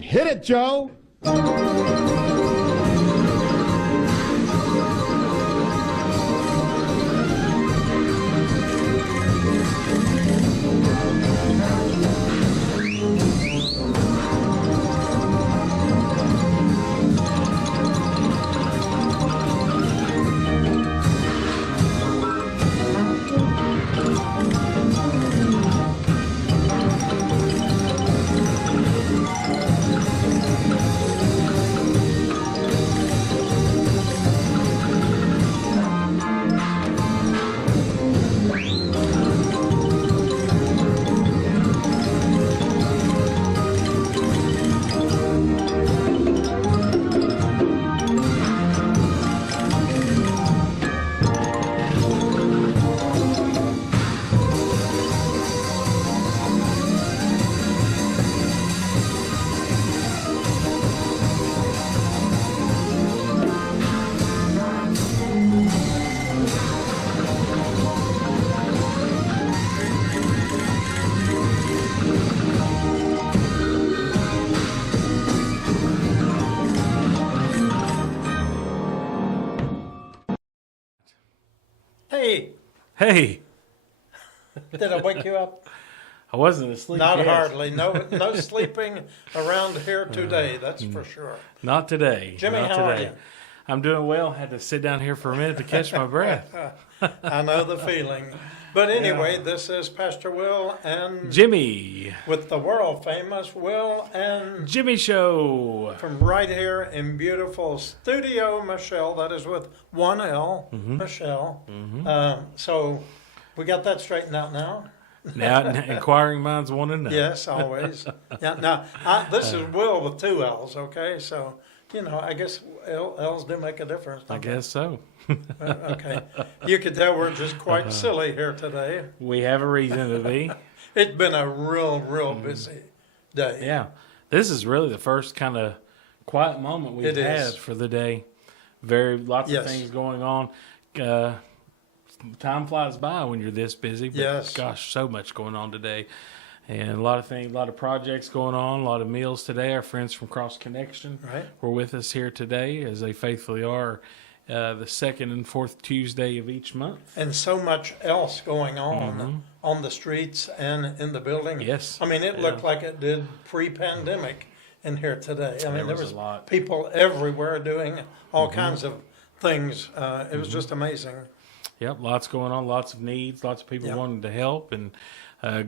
Hit it, Joe! Hey, Hey, did I wake you up? I wasn't asleep Not yet. hardly. No sleeping around here today, that's for sure. Not today. Jimmy, Not how are today. you? I'm doing well. Had to sit down here for a minute to catch my breath. I know the feeling. But anyway, this is Pastor Will and Jimmy. with the world famous Will and Jimmy Show. from right here in beautiful Studio Michelle, that is with one L, Michelle. So we got that straightened out now. Now, inquiring minds want to know. Yes, always. Yeah. Now, this is Will with two L's, okay? So, I guess L's do make a difference. I don't they? guess so. Okay. You could tell we're just quite silly here today. We have a reason to be. It's been a real busy day. Yeah. This is really the first kind of quiet moment we've It had is. for the day. Lots Yes. of things going on. Time flies by when you're this busy. But Yes. Gosh, so much going on today. And a lot of things, a lot of projects going on, a lot of meals today. Our friends from Cross Connection Right. were with us here today, as they faithfully are, the second and fourth Tuesday of each month. And so much else going on the streets and in the building. Yes. I mean, it looked like it did pre-pandemic in here today. I mean, there was was a lot. people everywhere doing all kinds of things. It was just amazing. Yep, lots going on, lots of needs, lots of people Yep. wanting to help. And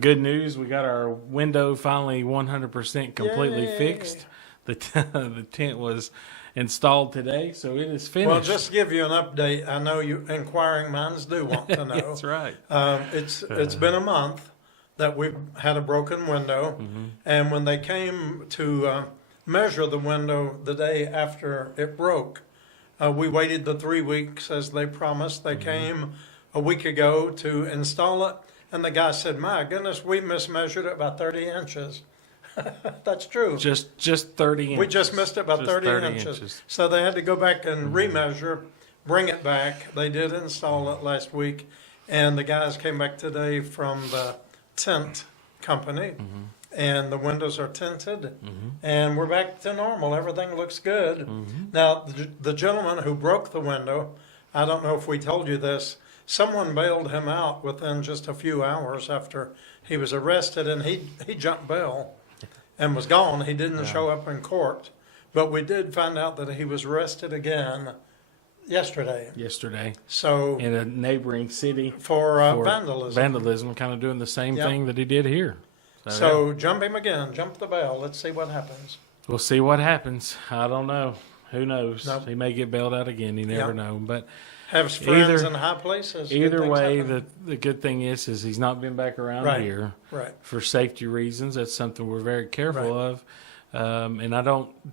good news, we got our window finally 100% completely Yay. fixed. The tent was installed today, so it is finished. Well, just to give you an update, I know you inquiring minds do want to know. That's right. It's been a month that we've had a broken window, and when they came to measure the window the day after it broke, we waited the 3 weeks as they promised. They came a week ago to install it, and the guy said, "My goodness, we mismeasured it by 30 inches." That's true. Just 30 inches. We just missed it by Just 30 inches. So they had to go back and remeasure, bring it back. They did install it last week, and the guys came back today from the tent company, and the windows are tinted, and we're back to normal. Everything looks good. Now, the gentleman who broke the window, I don't know if we told you this, someone bailed him out within just a few hours after he was arrested, and he jumped bail and was gone. He didn't show up in court, but we did find out that he was arrested again yesterday. So In a neighboring city for for vandalism. vandalism, kind of doing the same Yep. thing that he did here. So jump him again. Jump the bail. Let's see what happens. We'll see what happens. I don't know. Who knows? Nope. He may get bailed out again. You never Yep. know. But Have friends Either- in high places. Good either things way, happen. the good thing is he's not been back around Right. here Right. for safety reasons. That's something we're very careful Right. of, and I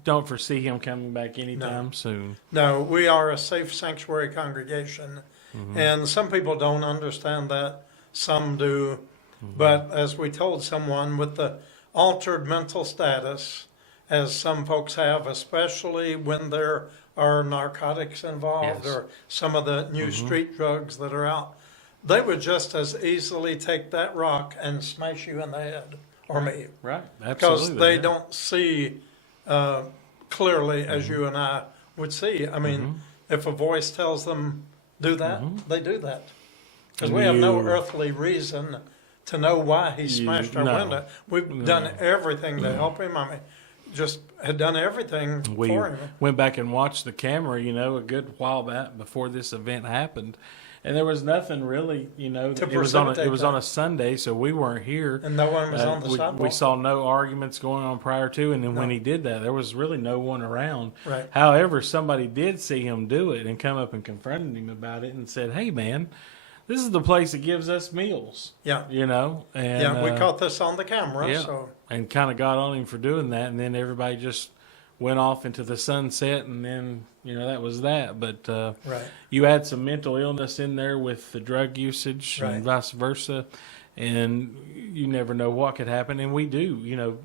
don't foresee him coming back anytime soon. No, we are a safe sanctuary congregation, and some people don't understand that. Some do, but as we told someone with the altered mental status, as some folks have, especially when there are narcotics involved Yes. or some of the new street drugs that are out, they would just as easily take that rock and smash you in the head or me, Right. because Absolutely. they yeah. don't see clearly as you and I would see. I mean, if a voice tells them do that, they do that. Because we have no earthly reason to know why he smashed our window. We've done everything to help him. I mean, just had done everything We for him. went back and watched the camera, a good while back before this event happened, and there was nothing really, To it was on precipitate a Sunday, so we weren't here. And no one was on the we sidewalk. saw no arguments going on prior to, and then when he did that, there was really no one around. Right. However, somebody did see him do it and come up and confronted him about it and said, "Hey, man, this is the place that gives us meals." Yeah. And Yeah, we caught this on the camera, yeah, so and kind of got on him for doing that, and then everybody just went off into the sunset, and then that was that. But right. you add some mental illness in there with the drug usage Right. and vice versa, and you never know what could happen. And we do,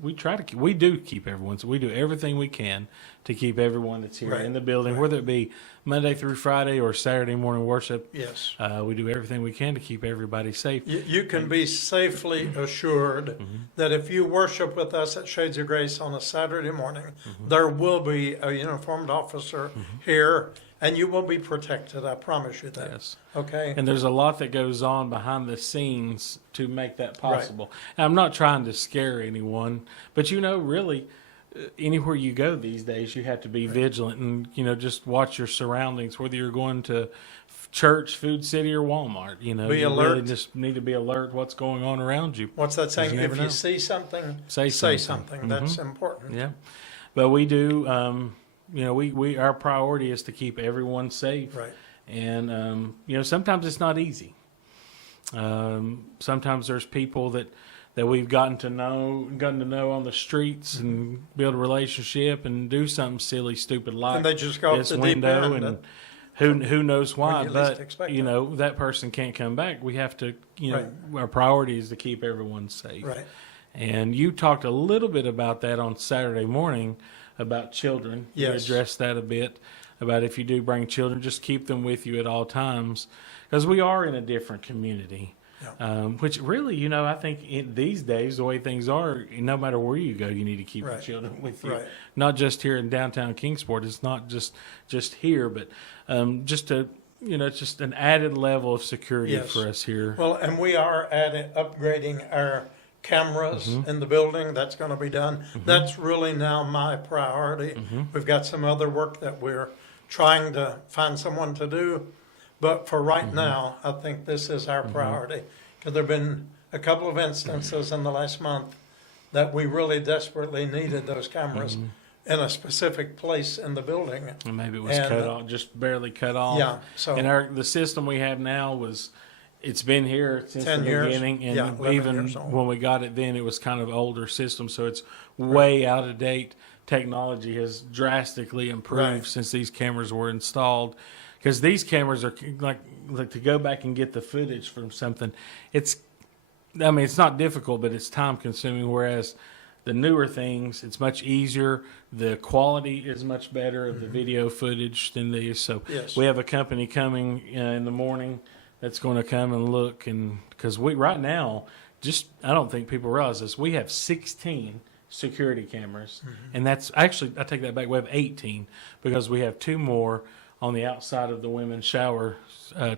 we do keep everyone. So we do everything we can to keep everyone that's here Right. in the building, Right. whether it be Monday through Friday or Saturday morning worship. Yes. We do everything we can to keep everybody safe. You can be safely assured that if you worship with us at Shades of Grace on a Saturday morning, there will be a uniformed officer here, and you will be protected. I promise you that. Yes. Okay? And there's a lot that goes on behind the scenes to make that possible. And I'm not trying to scare anyone, but really, anywhere you go these days, you have to be vigilant and just watch your surroundings, whether you're going to church, Food City, or Walmart. You alert. really just need to be alert what's going on around you. What's that saying? You never If know. you see something, Say say something. something. That's important. Yeah, but we do. We our priority is to keep everyone safe. Right. And sometimes it's not easy. Sometimes there's people that we've gotten to know on the streets and build a relationship and do something silly, stupid like And they just go off this the deep window, end. and who knows why. When you least But expect that person can't come back. We have to. Right. Our priority is to keep everyone safe. Right. And you talked a little bit about that on Saturday morning about children. Yes. You addressed that a bit about if you do bring children, just keep them with you at all times, because we are in a different community. Yeah. Which really, I think these days, the way things are, no matter where you go, you need to keep Right. your children with you. Right. Not just here in downtown Kingsport. It's not just here, but just to, it's just an added level of security Yes. for us here. Well, and we are upgrading our cameras in the building. That's going to be done. That's really now my priority. We've got some other work that we're trying to find someone to do. But for right now, I think this is our priority. Because there have been a couple of instances in the last month that we really desperately needed those cameras in a specific place in the building. And maybe it was And, cut off, just barely cut off. Yeah, so And the system we have now it's been here since 10 the years. beginning, and Yeah, 11 even years old. when we got it then, it was kind of older system, so it's way out of date. Technology has drastically improved Right. since these cameras were installed, because these cameras are like to go back and get the footage from something. It's not difficult, but it's time consuming. Whereas the newer things, it's much easier. The quality is much better of the video footage than these. So Yes. we have a company coming in the morning that's going to come and look, and because right now, I don't think people realize this, we have 16 security cameras, and that's actually, I take that back, we have 18 because we have 2 more on the outside of the women's shower,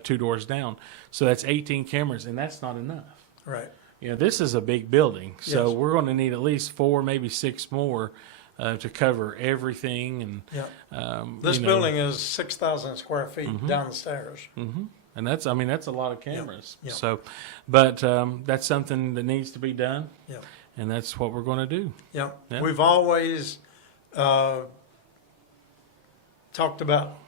2 doors down. So that's 18 cameras, and that's not enough. right. This is a big building, so Yes. we're going to need at least 4, maybe 6 more to cover everything. And Yeah. This building is 6,000 square feet downstairs. and that's a lot of cameras. Yeah. So, but that's something that needs to be done, Yeah. and that's what we're going to do. Yeah. Yeah. We've always talked about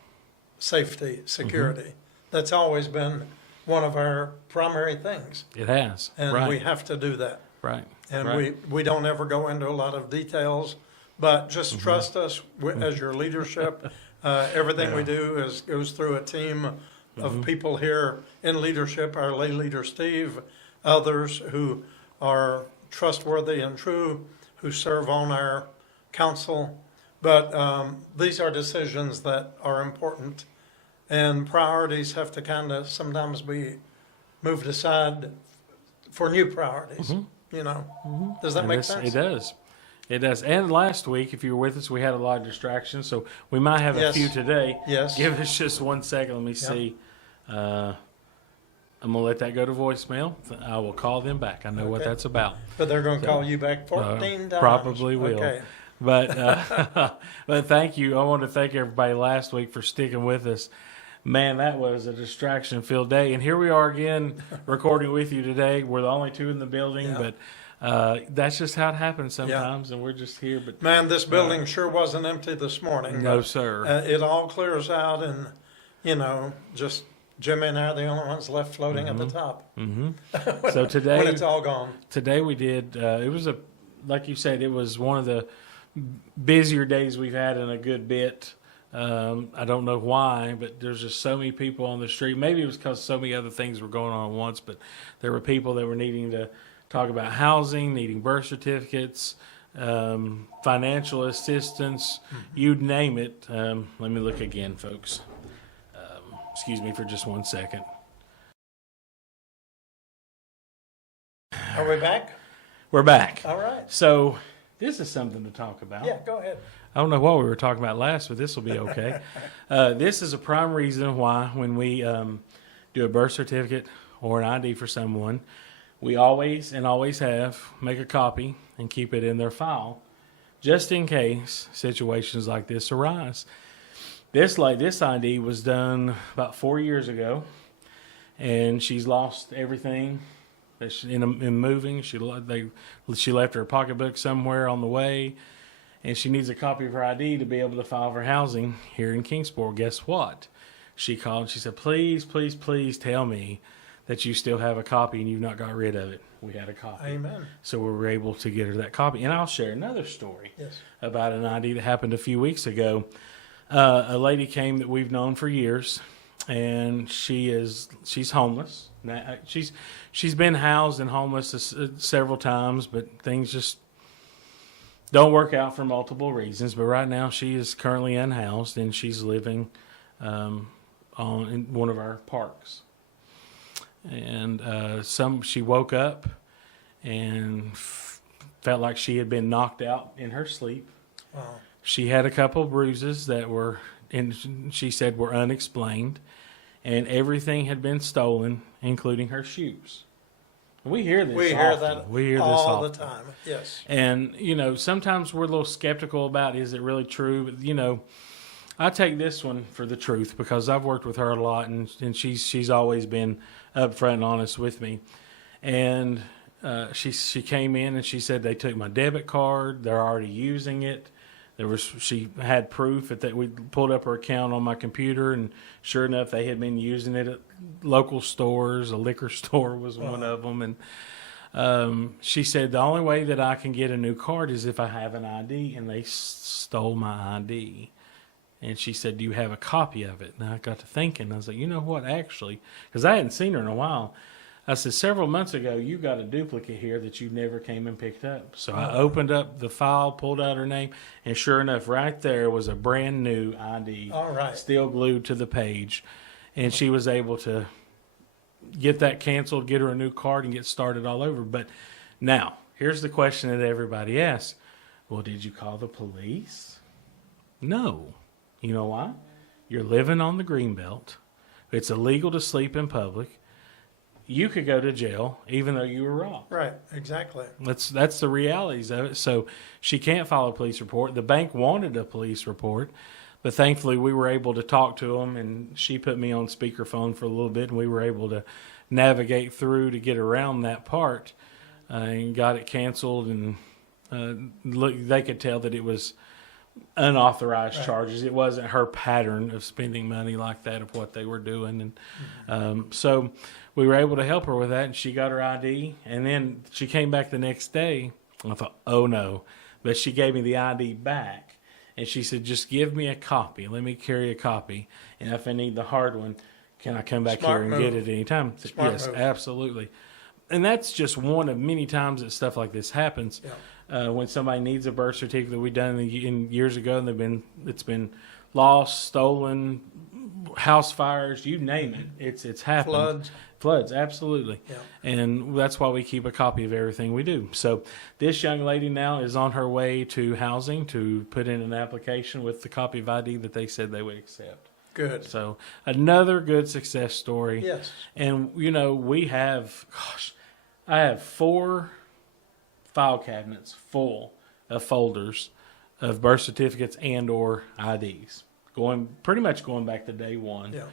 safety, security. That's always been one of our primary things. It has, And right, we have to do that. right, And right. we don't ever go into a lot of details, but just trust us as your leadership. Everything we do goes through a team of people here in leadership, our lay leader Steve, others who are trustworthy and true, who serve on our council. But these are decisions that are important, and priorities have to kind of sometimes be moved aside for new priorities. Does that And make it's- sense? It does. It does. And last week, if you were with us, we had a lot of distractions, so we might have a Yes. few today. Yes. Give us just 1 second. Let me see. I'm going to let that go to voicemail. I will call them back. I know what Okay. that's about. But they're going to call you back 14 times. Probably will. Okay. But but thank you. I want to thank everybody last week for sticking with us. Man, that was a distraction-filled day. And here we are again recording with you today. We're the only two in the building, Yeah. but that's just how it happens sometimes, and we're just here. But Man, this building sure wasn't empty this morning. no, but, sir. it all clears out, and, just Jimmy and I are the only ones left floating at the top. So today, When it's all gone. Today we did. It was like you said, it was one of the busier days we've had in a good bit. I don't know why, but there's just so many people on the street. Maybe it was because so many other things were going on at once, but there were people that were needing to talk about housing, needing birth certificates, financial assistance, you'd name it. Let me look again, folks. Excuse me for just 1 second. Are we back? We're back. All right. So this is something to talk about. Yeah, go ahead. I don't know what we were talking about last, but this will be okay. This is a prime reason why when we do a birth certificate or an ID for someone, we always have make a copy and keep it in their file just in case situations like this arise. This ID was done about 4 years ago, and she's lost everything. That in moving, she left her pocketbook somewhere on the way, and she needs a copy of her ID to be able to file for housing here in Kingsport. Guess what? She called and she said, please, please, please tell me that you still have a copy and you've not got rid of it. We had a copy. Amen. So we were able to get her that copy. And I'll share another story about an ID that happened a few weeks ago. A lady came that we've known for years, and she's homeless. Now, she's been housed and homeless several times, but things just don't work out for multiple reasons. But right now she is currently unhoused, and she's living in one of our parks. And she woke up and felt like she had been knocked out in her sleep. Wow. She had a couple bruises that were, and she said, were unexplained, and everything had been stolen, including her shoes. We hear this. We hear often. that We hear this all often. the time. Yes. And sometimes we're a little skeptical about, is it really true? But I take this one for the truth because I've worked with her a lot, and she's always been upfront and honest with me. And she came in and she said they took my debit card. They're already using it. She had proof that we pulled up her account on my computer, and sure enough, they had been using it at local stores. A liquor store was one of them, and she said the only way that I can get a new card is if I have an ID, and they stole my ID. And she said, "Do you have a copy of it?" And I got to thinking. I was like, you know what, actually, because I hadn't seen her in a while. I said, several months ago, you got a duplicate here that you never came and picked up. So I opened up the file, pulled out her name, and sure enough, right there was a brand new ID, All right. still glued to the page. And she was able to get that canceled, get her a new card, and get started all over. But now, here's the question that everybody asks. Well, did you call the police? No. You know why? You're living on the Greenbelt. It's illegal to sleep in public. You could go to jail even though you were robbed. Right. Exactly. That's the realities of it. So she can't file a police report. The bank wanted a police report, but thankfully we were able to talk to them, and she put me on speakerphone for a little bit, and we were able to navigate through to get around that part and got it canceled. And they could tell that it was unauthorized charges. It wasn't her pattern of spending money like that, of what they were doing. And so we were able to help her with that, and she got her ID. And then she came back the next day, and I thought, oh no. But she gave me the ID back, and she said, just give me a copy. Let me carry a copy. And if I need the hard one, can I come back Smart here and move. get it any time? Smart Yes, move. absolutely. And that's just one of many times that stuff like this happens. Yeah. When somebody needs a birth certificate that we've done in years ago, and it's been lost, stolen, house fires, you name it. It's happened. Floods. Floods, absolutely. Yeah. And that's why we keep a copy of everything we do. So this young lady now is on her way to housing to put in an application with the copy of ID that they said they would accept. Good. So another good success story. Yes. And, we have, I have 4 file cabinets full of folders of birth certificates and or IDs, pretty much going back to day one. Yeah.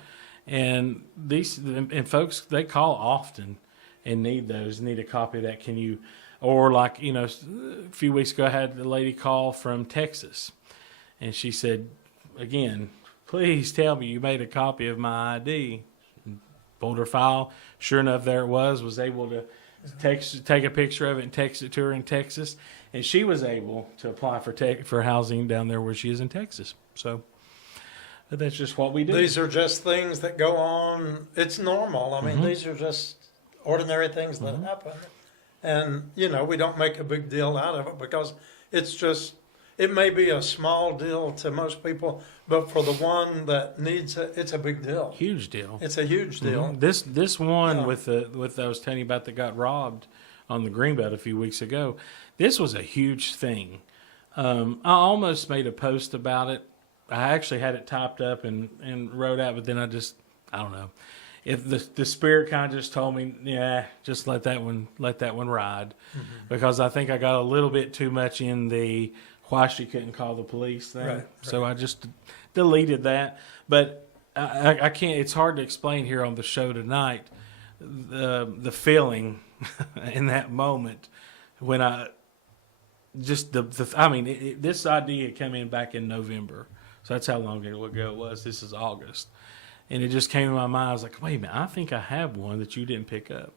And folks, they call often and need a copy of that. Can you, or like, a few weeks ago I had a lady call from Texas and she said, again, please tell me you made a copy of my ID. Pulled her file. Sure enough, there it was able to take a picture of it and text it to her in Texas. And she was able to apply for housing down there where she is in Texas. So but that's just what we do. These are just things that go on. It's normal. I mean, these are just ordinary things that happen. And, we don't make a big deal out of it because it may be a small deal to most people, but for the one that needs it, it's a big deal. Huge deal. It's a huge deal. This one with I was telling you about that got robbed on the Greenbelt a few weeks ago. This was a huge thing. I almost made a post about it. I actually had it typed up and wrote out, but then I don't know. If the spirit kind of just told me, yeah, just let that one ride, because I think I got a little bit too much in the why she couldn't call the police thing. Right. So I just deleted that. But I can't. It's hard to explain here on the show tonight the feeling in that moment when I just this idea came in back in November. So that's how long ago it was. This is August. And it just came to my mind. I was like, wait a minute, I think I have one that you didn't pick up.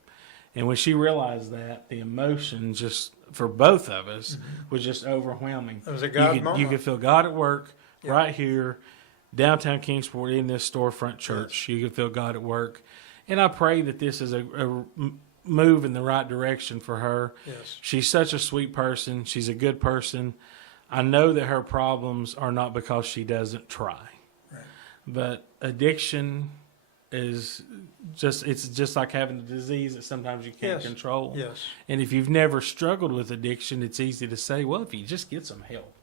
And when she realized that, the emotion just, for both of us, was just overwhelming. It was a God moment. You could feel God at work right here, downtown Kingsport, in this storefront church. You could feel God at work. And I pray that this is a move in the right direction for her. Yes. She's such a sweet person. She's a good person. I know that her problems are not because she doesn't try. Right. But addiction is it's just like having a disease that sometimes you can't control. Yes. And if you've never struggled with addiction, it's easy to say, well, if you just get some help,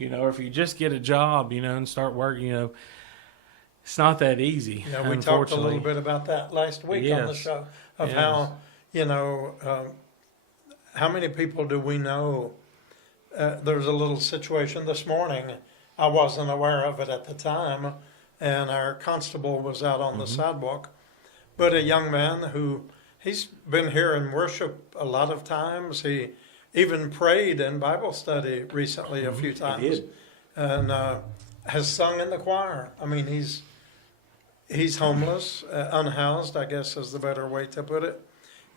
or if you just get a job, and start working, it's not that easy. We talked a little bit about that last week on the show of how, how many people do we know? There was a little situation this morning. I wasn't aware of it at the time, and our constable was out on the sidewalk. But a young man he's been here in worship a lot of times. He even prayed in Bible study recently a few times. He did. And has sung in the choir. I mean, he's homeless, unhoused, I guess is the better way to put it.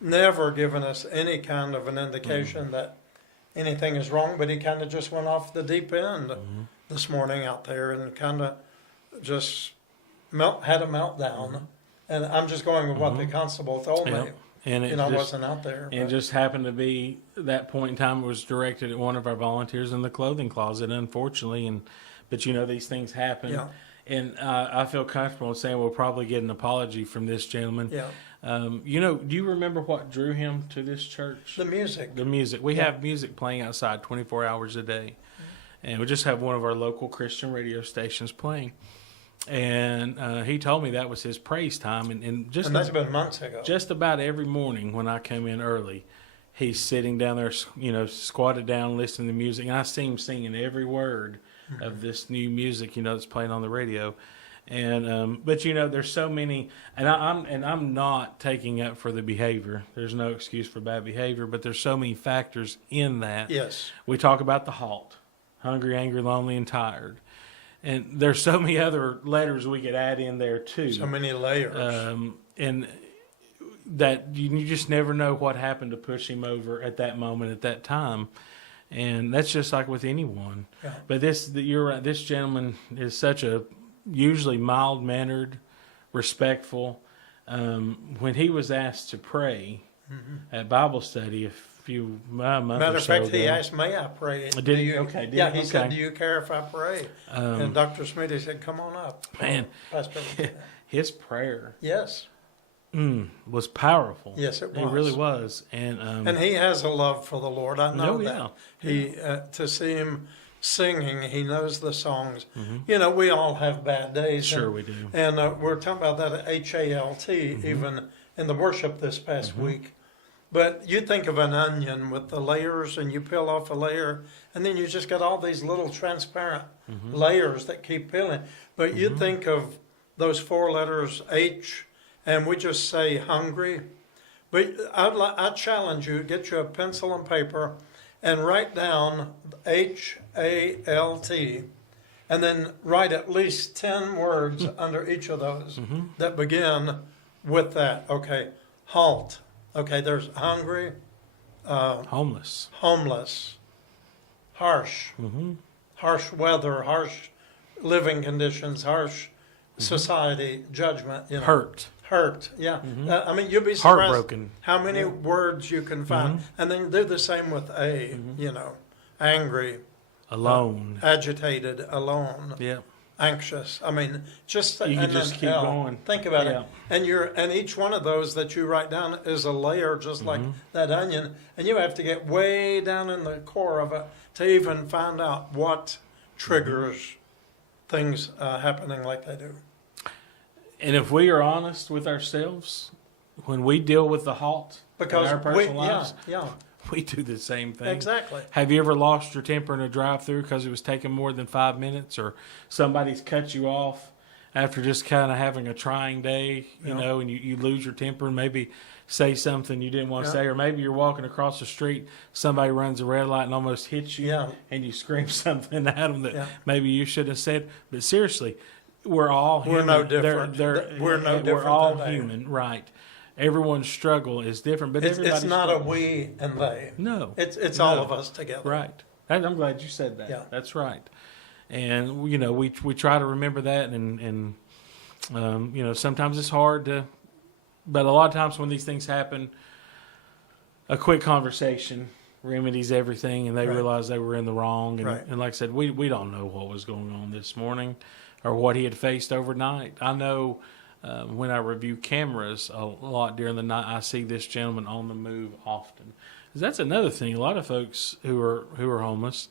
Never given us any kind of an indication that anything is wrong, but he kind of just went off the deep end this morning out there and kind of just had a meltdown. And I'm just going with what the constable told me. And it I wasn't out there. And just happened to be that point in time it was directed at one of our volunteers in the clothing closet, unfortunately. But these things happen. Yeah. And I feel comfortable in saying we'll probably get an apology from this gentleman. Yeah. Do you remember what drew him to this church? The music. The music. We have music playing outside 24 hours a day. And we just have one of our local Christian radio stations playing. And he told me that was his praise time. And that's been months ago. Just about every morning when I come in early, he's sitting down there, squatted down, listening to music. And I see him singing every word of this new music, that's playing on the radio. And but there's so many, and I'm not taking up for the behavior. There's no excuse for bad behavior, but there's so many factors in that. Yes. We talk about the HALT: hungry, angry, lonely, and tired. And there's so many other letters we could add in there too. So many layers. And that you just never know what happened to push him over at that moment, at that time. And that's just like with anyone. Yeah. But you're right. This gentleman is such a usually mild-mannered, respectful. When he was asked to pray at Bible study a few months Matter or of so fact, ago, he asked me, I pray. Did he? Okay. He said, do you care if I pray? And Dr. Smitty said, come on up. Man, Pastor. his prayer. Yes. was powerful. Yes, it It was. really was. And And he has a love for the Lord. I know Oh, that. yeah. He to see him singing, he knows the songs. Mm-hmm. You know, we all have bad days. sure and, we do. And we're talking about that at HALT, even in the worship this past week. But you think of an onion with the layers, and you peel off a layer, and then you just got all these little transparent layers that keep peeling. But you think of those 4 letters H, and we just say hungry. But I'd challenge you, get you a pencil and paper, and write down HALT, and then write at least 10 words under each of those that begin with that. Okay, halt. Okay, there's hungry, Homeless. homeless, harsh, harsh weather, harsh living conditions, harsh society, judgment, you know. Hurt, yeah. I mean, you'll be surprised Heartbroken. how many words you can find. And then do the same with A, you know, angry, Alone. agitated, alone, Yeah. anxious. I mean, just You and can then just keep L. going. Think about Yeah. it. And each one of those that you write down is a layer, just like that onion. And you have to get way down in the core of it to even find out what triggers things happening like they do. And if we are honest with ourselves, when we deal with the halt Because in our personal lives, yeah, we do the same thing. exactly. Have you ever lost your temper in a drive-through because it was taking more than 5 minutes, or somebody's cut you off after just kind of having a trying day, you Yeah. know, and you lose your temper and maybe say something you didn't want to Yeah. say, or maybe you're walking across the street, somebody runs a red light and almost hits you, Yeah. and you scream something at them that Yeah. maybe you shouldn't have said. But seriously, we're all We're human. no different. We're no We're different all than they. human, right? Everyone's struggle is different, but It's everybody's not a struggle. we and they. No. It's No. all of us together. Right. I'm glad you said that. Yeah. That's right. And you know, we try to remember that, and you know, sometimes it's hard to, but a lot of times when these things happen, a quick conversation remedies everything, and they Right. realize they were in the wrong. And, Right. and like I said, we don't know what was going on this morning or what he had faced overnight. I know. When I review cameras a lot during the night, I see this gentleman on the move often. 'Cause that's another thing. A lot of folks who are homeless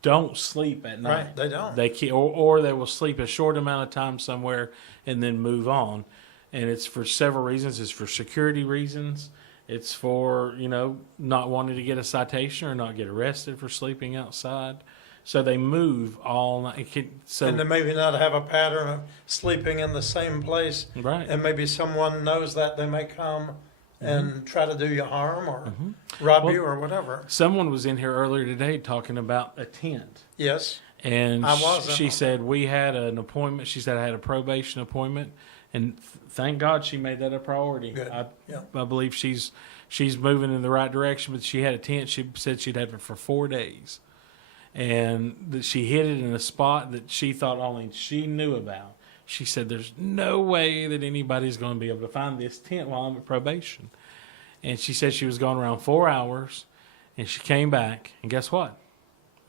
don't sleep at night. Right, they don't. Or they will sleep a short amount of time somewhere and then move on. And it's for several reasons. It's for security reasons. It's for, you know, not wanting to get a citation or not get arrested for sleeping outside. So they move all night. And to maybe not have a pattern of sleeping in the same place. Right. And maybe someone knows that they may come and try to do you harm or rob Well, you or whatever. Someone was in here earlier today talking about a tent. Yes. And I wasn't. she said, we had an appointment. She said, I had a probation appointment. And thank God she made that a priority. Good. I Yeah. believe she's moving in the right direction, but she had a tent. She said she'd have it for 4 days. And that she hid it in a spot that she thought only she knew about. She said, there's no way that anybody's going to be able to find this tent while I'm at probation. And she said she was gone around 4 hours, and she came back, and guess what?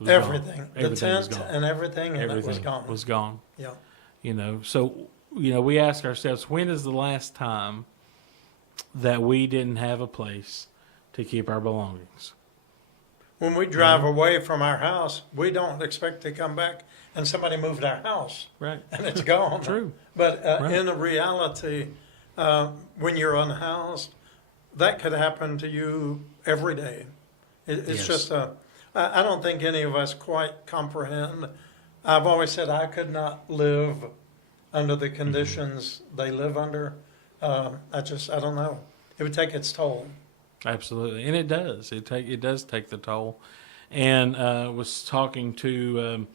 It was Everything. gone. The Everything was tent gone. and everything, and Everything it was gone. was gone. Yeah. You know, so, you know, we ask ourselves, when is the last time that we didn't have a place to keep our belongings? When we drive away from our house, we don't expect to come back and somebody moved our house Right. and it's gone. True. But Right. in reality, when you're unhoused, that could happen to you every day. It's Yes. just I don't think any of us quite comprehend. I've always said I could not live under the conditions they live under. I don't know. It would take its toll. Absolutely, and it does. It does take the toll. And was talking to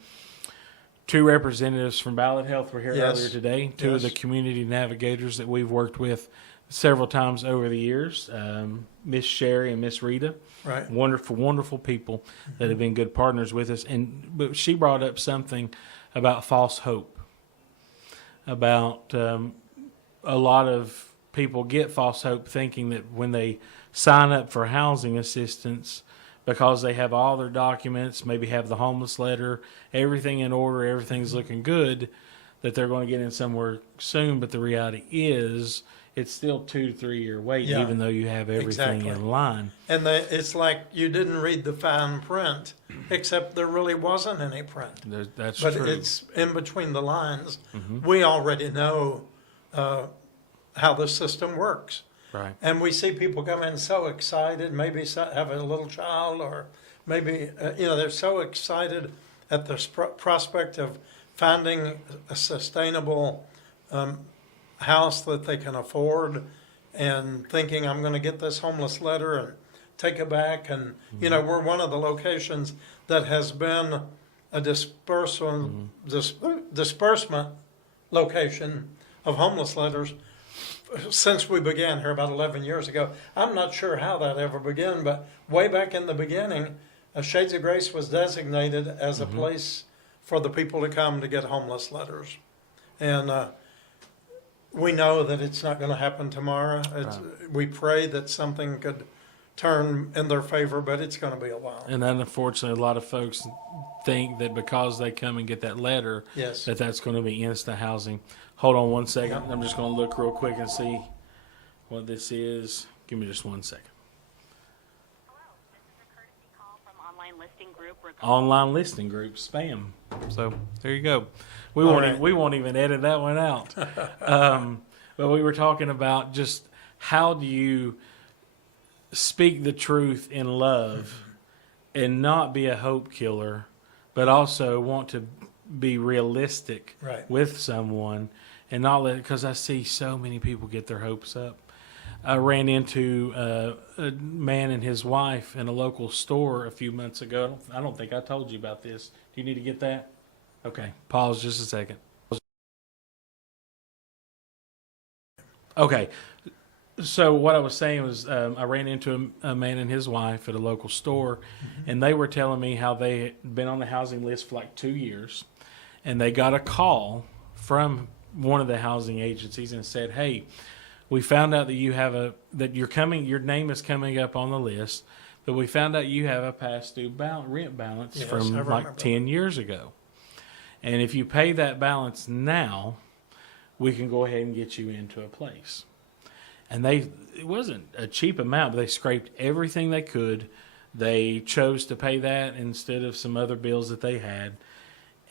two representatives from Ballot Health were here Yes. earlier today. Two of the Yes. community navigators that we've worked with several times over the years, Miss Sherry and Miss Rita. Right. Wonderful, wonderful people that have been good partners with us. But she brought up something about false hope. About a lot of people get false hope thinking that when they sign up for housing assistance, because they have all their documents, maybe have the homeless letter, everything in order, everything's looking good, that they're going to get in somewhere soon. But the reality is it's still 2 to 3 year wait, Yeah, even though you have everything exactly. in line. And it's like you didn't read the fine print, except there really wasn't any print. That's But true. it's in between the lines. Mm-hmm. We already know how the system works. Right. And we see people come in so excited, maybe have a little child, or maybe, they're so excited at the prospect of finding a sustainable house that they can afford, and thinking, I'm going to get this homeless letter and take it back. And, we're one of the locations that has been a disbursement location of homeless letters since we began here about 11 years ago. I'm not sure how that ever began, but way back in the beginning, Shades of Grace was designated as a place for the people to come to get homeless letters. And we know that it's not going to happen tomorrow. We pray that something could turn in their favor, but it's going to be a while. And then, unfortunately, a lot of folks think that because they come and get that letter, Yes. that's going to be instant housing. Hold on one second. I'm just going to look real quick and see what this is. Give me just 1 second. Hello, this is a courtesy call from Online Listing Group. Online listing group spam. So there you go. We All won't right. we won't even edit that one out. But we were talking about just how do you speak the truth in love and not be a hope killer, but also want to be realistic Right. with someone and not let, because I see so many people get their hopes up. I ran into a man and his wife in a local store a few months ago. I don't think I told you about this. Do you need to get that? Okay, pause just a second. Okay, so what I was saying was I ran into a man and his wife at a local store, and they were telling me how they had been on the housing list for like 2 years, and they got a call from one of the housing agencies and said, "Hey, we found out that your name is coming up on the list, but we found out you have a past due rent balance Yes, I from remember like 10 years ago. And if you pay that balance now, we can go ahead and get you into a place." And it wasn't a cheap amount, but they scraped everything they could. They chose to pay that instead of some other bills that they had.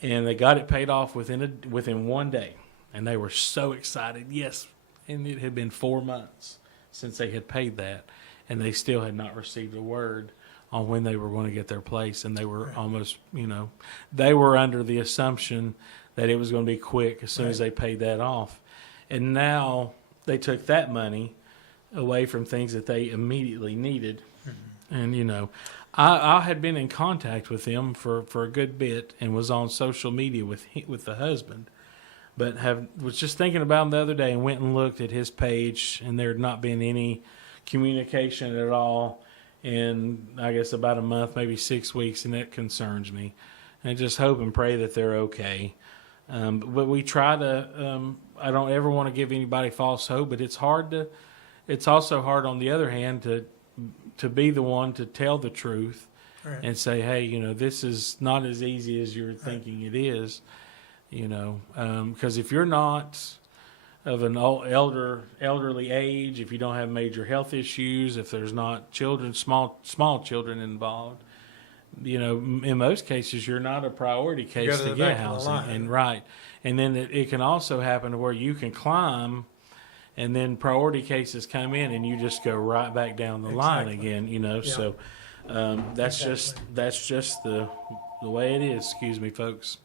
And they got it paid off within 1 day. And they were so excited. Yes. And it had been 4 months since they had paid that. And they still had not received a word on when they were going to get their place. And they were almost, they were under the assumption that it was going to be quick as soon as they paid that off. And now they took that money away from things that they immediately needed. And, I had been in contact with him for a good bit and was on social media with the husband. But was just thinking about him the other day and went and looked at his page, and there had not been any communication at all in, I guess, about a month, maybe 6 weeks, and that concerns me. And I just hope and pray that they're okay. But we try to, I don't ever want to give anybody false hope, but it's also hard on the other hand to be the one to tell the truth and say, hey, this is not as easy as you're thinking it is. Because if you're not of an elderly age, if you don't have major health issues, if there's not children, small children involved, in most cases you're not a priority case to get housing. And then it can also happen to where you can climb, and then priority cases come in, and you just go right back down the line again. So that's just the way it is. Excuse me, folks.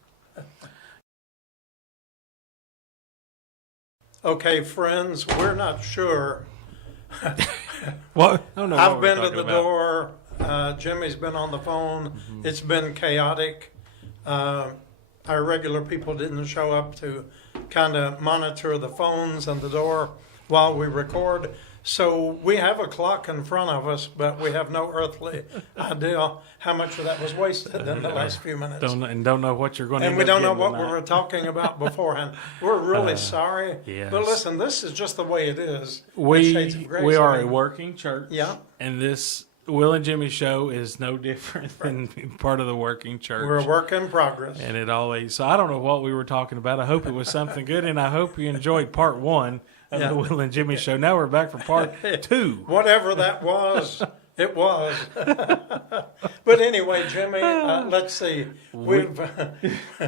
Okay, friends, we're not sure. What? I don't know. I've been to the door. Jimmy's been on the phone. It's been chaotic. Our regular people didn't show up to kind of monitor the phones and the door while we record. So we have a clock in front of us, but we have no earthly idea how much of that was wasted in the last few minutes. Don't know what you're going to. And we don't know what we were talking about beforehand. We're really sorry. Yes. But listen, this is just the way it is. at We Shades of Grace. are I a mean, working church. Yeah. And this Will and Jimmy show is no different than part of the working church. We're a work in progress. And so I don't know what we were talking about. I hope it was something good, and I hope you enjoyed part 1 of Yeah. the Will and Jimmy Show. Now we're back for part 2. Whatever that was, it was. But anyway, Jimmy, let's see. We've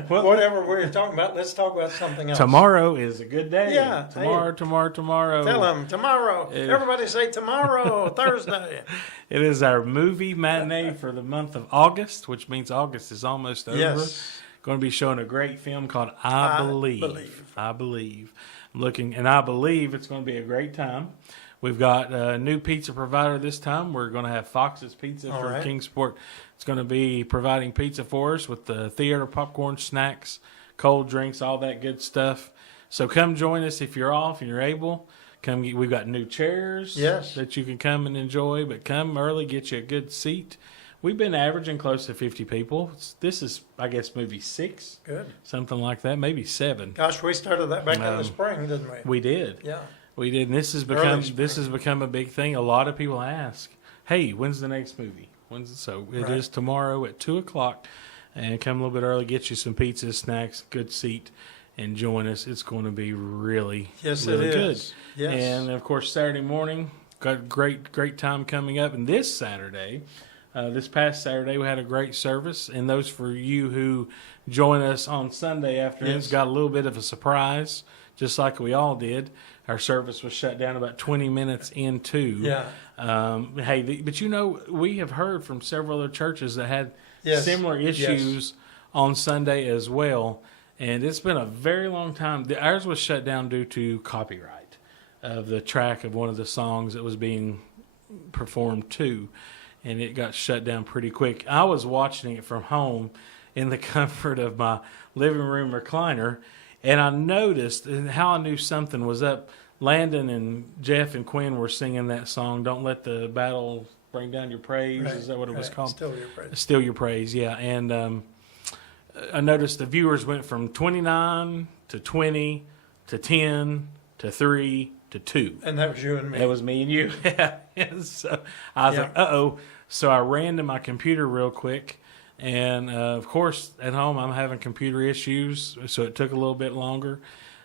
whatever we're talking about. Let's talk about something else. Tomorrow is a good day. Yeah, Tomorrow. Tell them tomorrow. Everybody say tomorrow, Thursday. It is our movie matinee for the month of August, which means August is almost over. Yes. Going to be showing a great film called I Believe. I Believe. I'm looking, and I believe it's going to be a great time. We've got a new pizza provider this time. We're going to have Fox's Pizza All from right. Kingsport. It's going to be providing pizza for us with the theater popcorn, snacks, cold drinks, all that good stuff. So come join us if you're off and you're able. We've got new chairs Yes. that you can come and enjoy, but come early, get you a good seat. We've been averaging close to 50 people. This is, I guess, movie 6, Good. something like that, maybe 7. Gosh, we started that back in the spring, didn't we? We did. Yeah. We did, and this has become a big thing. A lot of people ask, "Hey, when's the next movie?" So it is tomorrow at 2:00, and come a little bit early, get you some pizza, snacks, good seat, and join us. It's going to be really, Yes, really it good. is. Yes. And of course, Saturday morning, got great time coming up. And this Saturday, this past Saturday, we had a great service. And those for you who join us on Sunday afternoons Yes. got a little bit of a surprise, just like we all did. Our service was shut down about 20 minutes into. Yeah. But we have heard from several other churches that had Yes. similar issues on Sunday as well. And it's been a very long time. Ours was shut down due to copyright of the track of one of the songs that was being performed to. And it got shut down pretty quick. I was watching it from home in the comfort of my living room recliner. And I noticed, and how I knew something was up, Landon and Jeff and Quinn were singing that song, Don't Let the Battle Bring Down Your Praise. Right, Is that what it was right. called? Still your praise. Still Your Praise, yeah. And I noticed the viewers went from 29 to 20 to 10 to 3 to 2. And that was you and me. That was me and you. And so I was Yeah. like, uh-oh. So I ran to my computer real quick. And, of course, at home I'm having computer issues, so it took a little bit longer.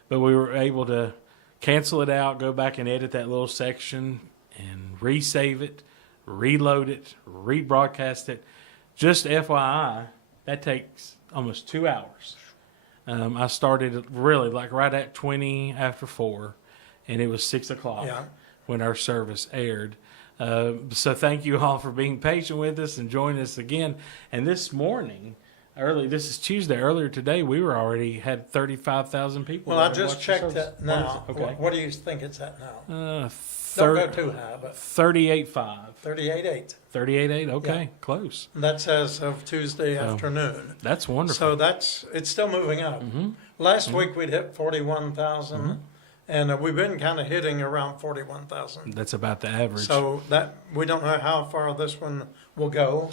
But we were able to cancel it out, go back and edit that little section, and resave it, reload it, rebroadcast it. Just FYI, that takes almost 2 hours. I started really like right at 20 after 4, and it was 6 o'clock Yeah. when our service aired. So thank you all for being patient with us and joining us again. And this morning, this is Tuesday, earlier today, we were already had 35,000 people. Well, I that just watched the checked service. that now. What is it? Okay. What do you think it's at now? Thir- Don't go too high, but 38.5. 38.8. 38.8, okay, Yeah. close. That's as of Tuesday afternoon. That's wonderful. So it's still moving up. Mm-hmm. Last week we'd hit 41,000, and we've been kind of hitting around 41,000. That's about the average. So that we don't know how far this one will go.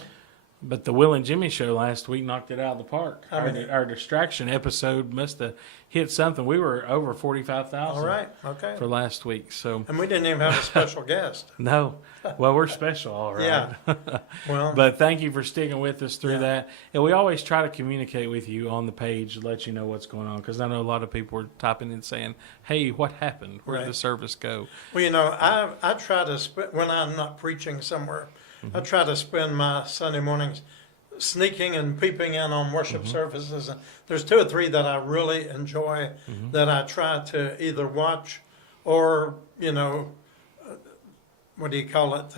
But the Will and Jimmy show last week knocked it out of the park. How many? Our distraction episode must have hit something. We were over 45,000 All right, okay. for last week. So And we didn't even have a special guest. no, well, we're special, all right. Yeah. Well, But thank you for sticking with us through Yeah. that. And we always try to communicate with you on the page, let you know what's going on. Because I know a lot of people are typing in saying, hey, what happened? Where did Right. the service go? well, I try to when I'm not preaching somewhere, I try to spend my Sunday mornings sneaking and peeping in on worship services. There's 2 or 3 that I really enjoy that I try to either watch or, what do you call it,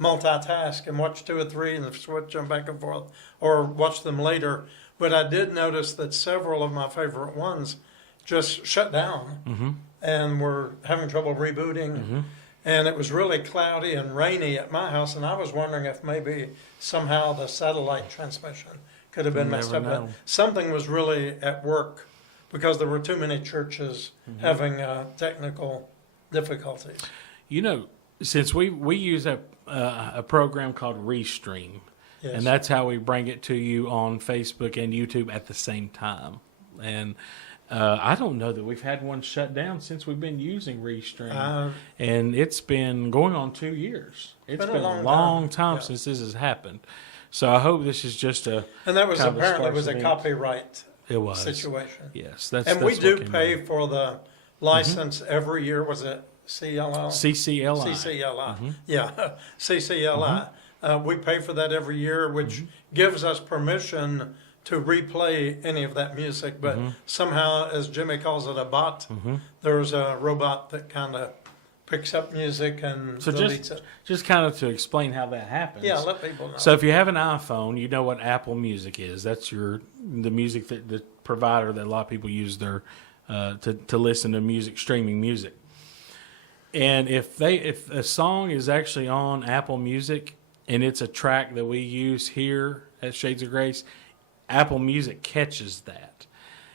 multitask and watch 2 or 3 and switch them back and forth or watch them later. But I did notice that several of my favorite ones just shut down and were having trouble rebooting. And it was really cloudy and rainy at my house, and I was wondering if maybe somehow the satellite transmission could have been messed Never up. But know. something was really at work because there were too many churches having technical difficulties. Since we use a program called Restream, Yes. and that's how we bring it to you on Facebook and YouTube at the same time. And I don't know that we've had one shut down since we've been using Restream. And it's been going on 2 years. It's been a long time Yeah. since this has happened. So I hope this is just a And that was kind of a apparently sparse was a event. copyright It was. situation. Yes, that's And we what do came pay out. for license every year. Was it CLL? CCLI. CCLI. Yeah, CCLI. We pay for that every year, which gives us permission to replay any of that music. But somehow, as Jimmy calls it, a bot, there's a robot that kind of picks up music and So deletes it. just kind of to explain how that happens. Yeah, let people know. So if you have an iPhone, you know what Apple Music is. That's the music that the provider that a lot of people use their to listen to music, streaming music. And if a song is actually on Apple Music and it's a track that we use here at Shades of Grace, Apple Music catches that.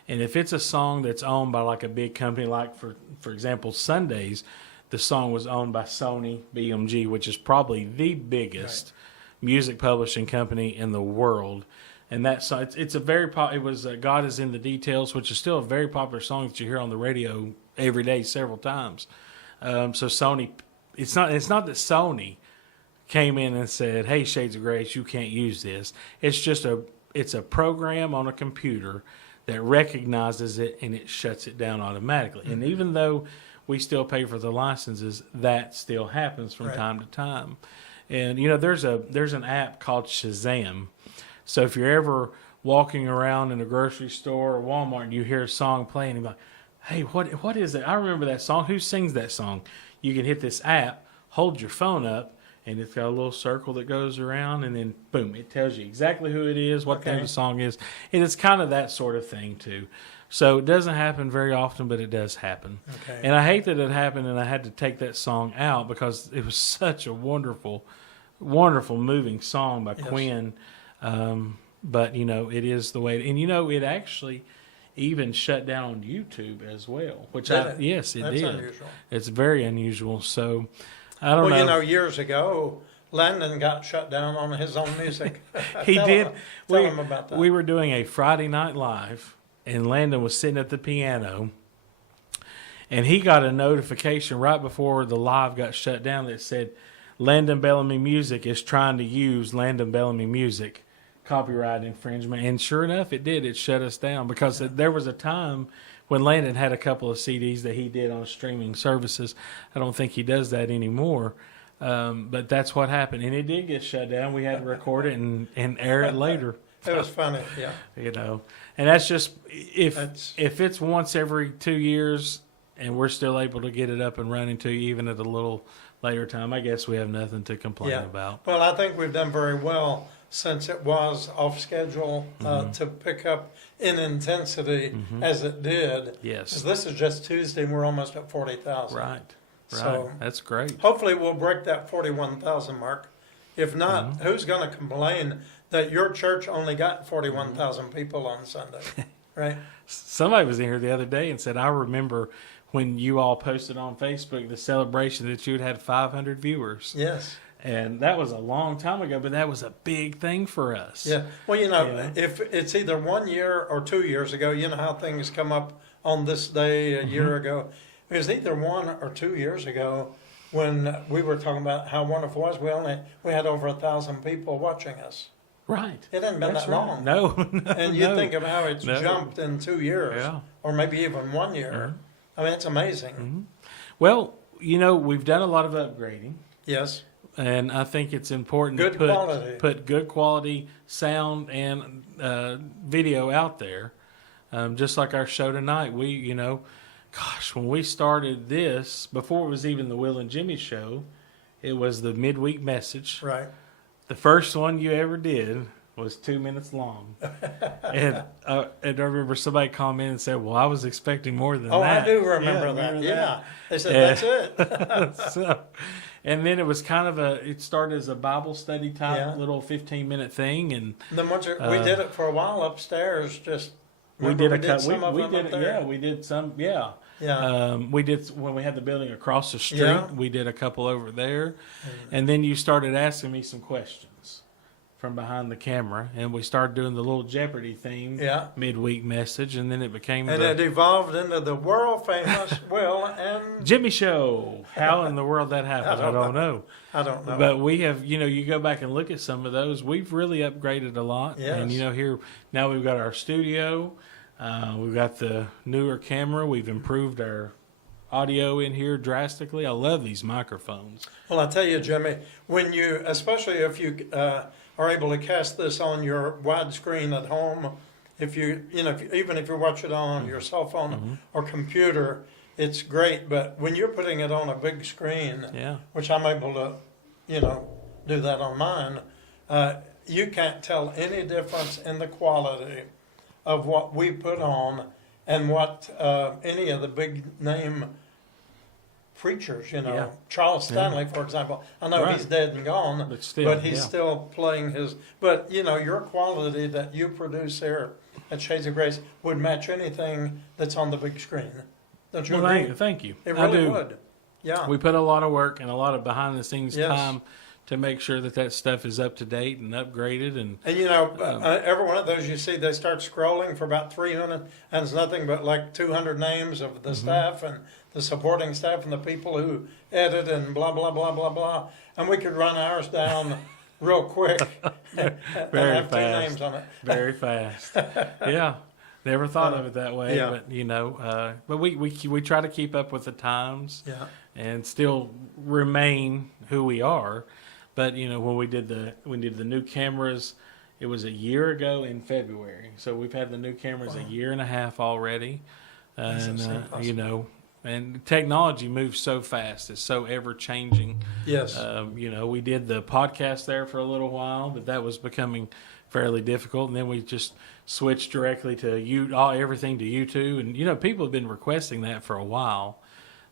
And if it's a song that's owned by like a big company, like for example, Sundays, the song was owned by Sony BMG, which is probably the biggest music publishing company in the world. And that song, it's a very it was God Is in the Details, which is still a very popular song that you hear on the radio every day, several times. So Sony, it's not that Sony came in and said, "Hey, Shades of Grace, you can't use this." It's just it's a program on a computer that recognizes it and it shuts it down automatically. And even though we still pay for the licenses, that still happens from time to time. And you know, there's an app called Shazam. So if you're ever walking around in a grocery store or Walmart and you hear a song playing, you're like, "Hey, what is it? I remember that song. Who sings that song?" You can hit this app, hold your phone up, and it's got a little circle that goes around, and then boom, it tells you exactly who it is, what kind of song it is. And it's kind of that sort of thing too. So it doesn't happen very often, but it does happen. Okay. And I hate that it happened and I had to take that song out because it was such a wonderful, wonderful, moving song by Quinn. But, you know, it is the way. And, you know, it actually even shut down on YouTube as well. Yes, it That's did. unusual. It's very unusual. So, I don't know. Well, you know, years ago, Landon got shut down on his own music. He did. Tell him about that. We were doing a Friday Night Live, and Landon was sitting at the piano, and he got a notification right before the live got shut down that said, "Landon Bellamy Music is trying to use Landon Bellamy Music copyright infringement." And sure enough, it did. It shut us down because there was a time when Landon had a couple of CDs that he did on streaming services. I don't think he does that anymore. But that's what happened. And it did get shut down. We had to record it and air it later. It was funny, yeah. You know, and that's just if it's once every 2 years and we're still able to get it up and running to you even at a little later time, I guess we have nothing to complain about. Well, I think we've done very well since it was off schedule to pick up in intensity as it did. Yes. 'Cause this is just Tuesday and we're almost at 40,000. Right. So That's great. hopefully we'll break that 41,000 mark. If not, who's going to complain that your church only got 41,000 people on Sunday, right? Somebody was in here the other day and said, "I remember when you all posted on Facebook the celebration that you had 500 viewers." Yes. And that was a long time ago, but that was a big thing for us. Yeah. Well, you know, if it's either 1 year or 2 years ago, you know how things come up on this day a year ago. It was either 1 or 2 years ago when we were talking about how wonderful it was. We had over 1,000 people watching us. Right. It hadn't been That's that right. long. No. And you no. think of how it's No. jumped in 2 years, Yeah. or maybe even 1 year. I mean, it's amazing. Well, you know, we've done a lot of upgrading. Yes. And I think it's important Good to quality. put good quality sound and video out there. Just like our show tonight. We, you know, gosh, when we started this, before it was even the Will and Jimmy show, it was the midweek message. Right. The first one you ever did was 2 minutes long. and I remember somebody commented and said, "Well, I was expecting more than Oh, that." I do remember that. Yeah. They said, that's it. So, and then it was kind of it started as a Bible study type Yeah. little 15-minute thing. And Then once we did it for a while upstairs, just we did some of we them did up there. we did some, yeah. Yeah. We did when we had the building across the street. Yeah. We did a couple over there, and then you started asking me some questions from behind the camera, and we started doing the little Jeopardy theme midweek message, and then it became And it evolved into the world famous Will and Jimmy Show. How in the world that happened, I don't know. I don't know. But we have, you know, you go back and look at some of those. We've really upgraded a lot, Yes. and you know, here now we've got our studio. We've got the newer camera. We've improved our audio in here drastically. I love these microphones. Well, I tell you, Jimmy, when you, especially if you are able to cast this on your widescreen at home, if you, even if you watch it on your cell phone or computer, it's great. But when you're putting it on a big screen, Yeah. which I'm able to, do that on mine, you can't tell any difference in the quality of what we put on and what any of the big name preachers, Yeah. Charles Stanley, for example. I know Right. he's dead and gone, But still, he's yeah. still playing his. But your quality that you produce here at Shades of Grace would match anything that's on the big screen. Don't you Well, agree? thank you. It I really do. would. Yeah. We put a lot of work and a lot of behind the scenes Yes. time to make sure that stuff is up to date and upgraded. And And every one of those you see, they start scrolling for about 3 minutes, and it's nothing but like 200 names of the staff and the supporting staff and the people who edit and blah blah blah blah blah. And we could run ours down real quick and Very have 2 fast. names on it. very fast. Yeah. Never thought of it that way, Yeah. but we try to keep up with the times Yeah. and still remain who we are. But when we did the new cameras, it was a year ago in February. So we've had the new cameras a year and a half already, and That's impossible. and technology moves so fast; it's so ever changing. Yes. We did the podcast there for a little while, but that was becoming fairly difficult, and then we just switched directly to everything to YouTube. And people have been requesting that for a while,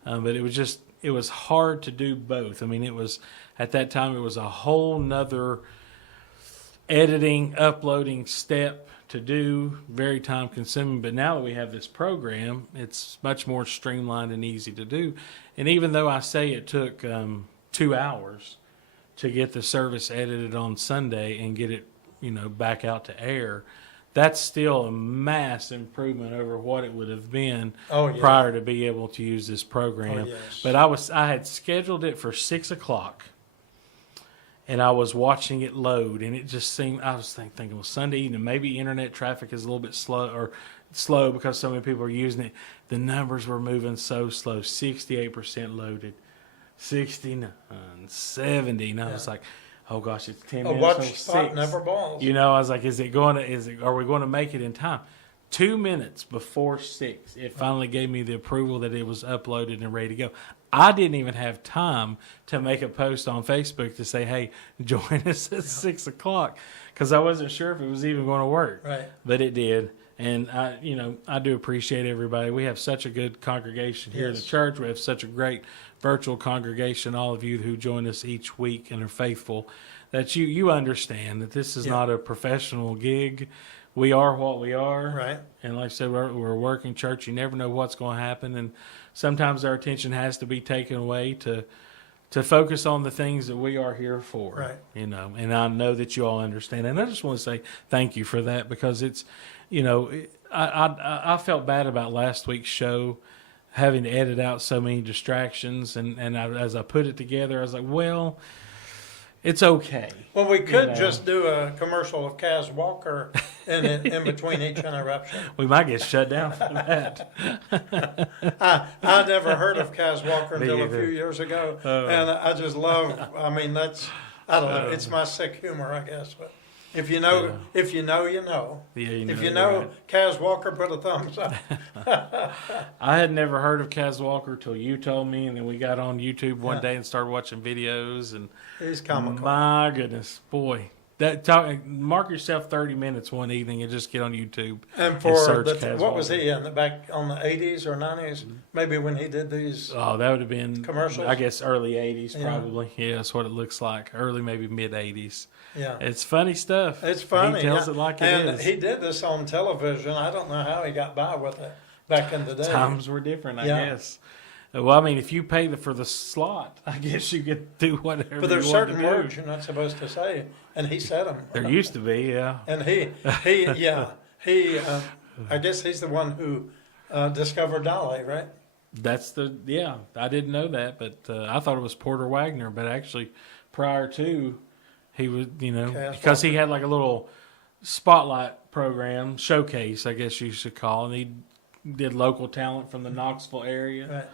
but it was hard to do both. I mean, it was at that time it was a whole nother editing, uploading step to do, very time consuming. But now that we have this program, it's much more streamlined and easy to do. And even though I say it took 2 hours to get the service edited on Sunday and get it, back out to air, that's still a mass improvement over what it would have been prior to be able to use this program. Oh, yes. But I had scheduled it for 6:00. And I was watching it load, and it just seemed, I was thinking, well, Sunday evening, maybe internet traffic is a little bit slow because so many people are using it. The numbers were moving so slow, 68% loaded, 69, 70. And I was like, oh gosh, it's 10 A minutes watch over spot 6. never balls. I was like, are we going to make it in time? 2 minutes before 6, it finally gave me the approval that it was uploaded and ready to go. I didn't even have time to make a post on Facebook to say, hey, join us at 6:00, because I wasn't sure if it was even going to work. Right. But it did. And I do appreciate everybody. We have such a good congregation here in the Yes. church. We have such a great virtual congregation, all of you who join us each week and are faithful, that you understand that this is not a professional gig. We are what we are. Right. And like I said, we're a working church. You never know what's going to happen. And sometimes our attention has to be taken away to focus on the things that we are here for. Right. And I know that you all understand. And I just want to say thank you for that, because it's, I felt bad about last week's show, having to edit out so many distractions. And as I put it together, I was like, well, it's okay. Well, we could just do a commercial of Kaz Walker in between each interruption. We might get shut down for that. I never heard of Kaz Walker Me until a either. few years ago, and I just love. I mean, I don't know. It's my sick humor, I guess. But if you know, you know. Yeah, If you you're know right. Kaz Walker, put a thumbs up. I had never heard of Kaz Walker till you told me, and then we got on YouTube one Yeah. day and started watching videos. And He's comical. my goodness, boy, mark yourself 30 minutes one evening and just get on YouTube. And for search the, Kaz what was Walker. he in the back on the 80s or 90s? Maybe when he did these. Oh, that would have been Commercials? I guess early 80s, Yeah. probably. Yeah, that's what it looks like. Early, maybe mid 80s. Yeah. It's funny stuff. It's funny. He tells yeah. it like it and is. he did this on television. I don't know how he got by with it back in the day. Times were different, I Yeah. guess. Well, I mean, if you pay for the slot, I guess you could do whatever But there's you want certain to do. words you're not supposed to say, and he said them. There used to be, yeah. And he, I guess he's the one who discovered Dolly, right? I didn't know that, but I thought it was Porter Wagner, but actually prior to, he was, Kaz because he had like a little spotlight program, showcase, I guess you should call, and he did local talent from the Knoxville area. Right.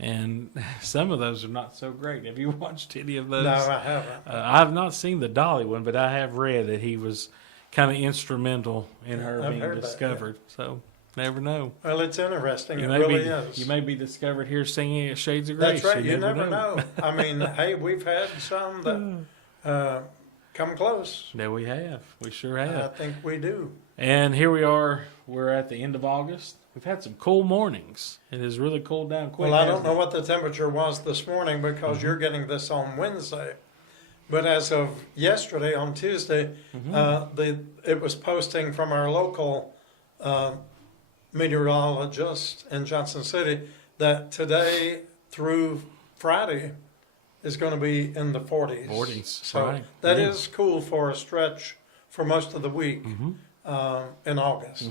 and some of those are not so great. Have you watched any of those? No, I haven't. I've not seen the Dolly one, but I have read that he was kind of instrumental in her I've being heard that, discovered. So never know. Well, it's interesting. You It may really be is. you may be discovered here singing at Shades of Grace. That's right. You never know. I mean, hey, we've had some that come close. There we have. We sure I have. think we do. And here we are. We're at the end of August. We've had some cool mornings. It has really cooled down quick. Well, I don't hasn't know it? what the temperature was this morning because you're getting this on Wednesday. But as of yesterday, on Tuesday, it was posting from our local meteorologist in Johnson City that today through Friday is going to be in the 40s. 40s, So right. that Yeah. is cool for a stretch for most of the week in August.